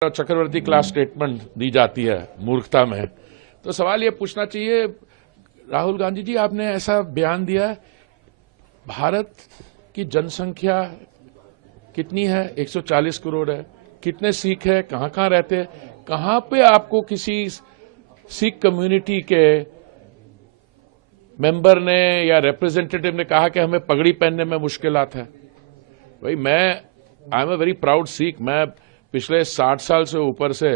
चक्रवर्ती class statement दी जाती है मूर्खता में। तो सवाल ये पूछना चाहिए, राहुल गांधी जी आपने ऐसा बयान दिया, भारत की जनसंख्या कितनी है, 140 करोड़ है, कितने सिख है, कहां कहां रहते हैं, कहां पे आपको किसी सिख कम्युनिटी के मेंबर ने या रिप्रेजेंटेटिव ने कहा कि हमें पगड़ी पहनने में मुश्किलात है? भाई I am a very proud Sikh. मैं पिछले 60 साल से ऊपर से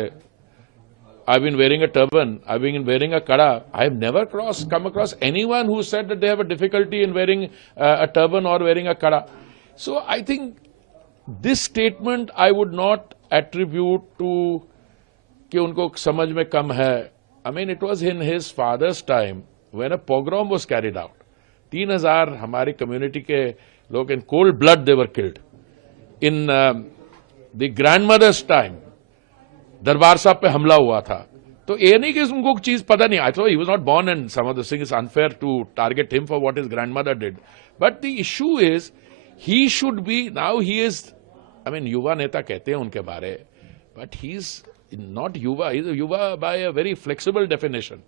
I've been wearing a turban, I've been wearing a kada. I've never come across anyone who said that they have a difficulty in wearing a turban or wearing a kada. So I think this statement I would not attribute to कि उनको समझ में कम है. I mean, it was in his father's time when a pogrom was carried out. 3,000 हमारी community के लोग in cold blood they were killed. In the grandmother's time, दरबार साहब पे हमला हुआ था। तो ये नहीं कि उनको चीज पता नहीं। I thought he was not born and some of the things is unfair to target him for what his grandmother did, but the issue is he should be now he is, I mean युवा नेता कहते हैं उनके बारे, but he is not युवा, he is युवा by a very flexible definition.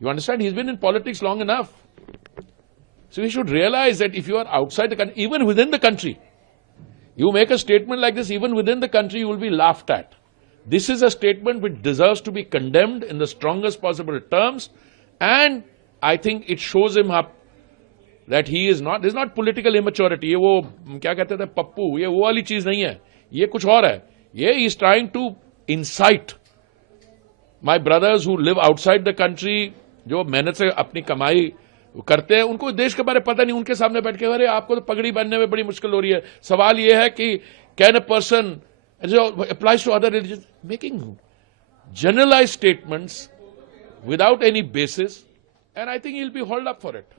You understand, he is been in politics long enough, so he should realise that if you are outside the country, even within the country, you make a statement like this, even within the country you will be laughed at. This is a statement which deserves to be condemned in the strongest possible terms, and I think it shows him up that he is not, this is not political immaturity. ये वो क्या कहते थे पप्पू, ये वो वाली चीज नहीं है, ये कुछ और है। ये he is trying to incite my brothers who live outside the country, जो मेहनत से अपनी कमाई करते हैं, उनको देश के बारे में पता नहीं, उनके सामने बैठ के अरे आपको तो पगड़ी पहनने में बड़ी मुश्किल हो रही है। सवाल यह है कि can a person applies to other religions, making generalized statements without any basis, and I think he'll be hauled up for it.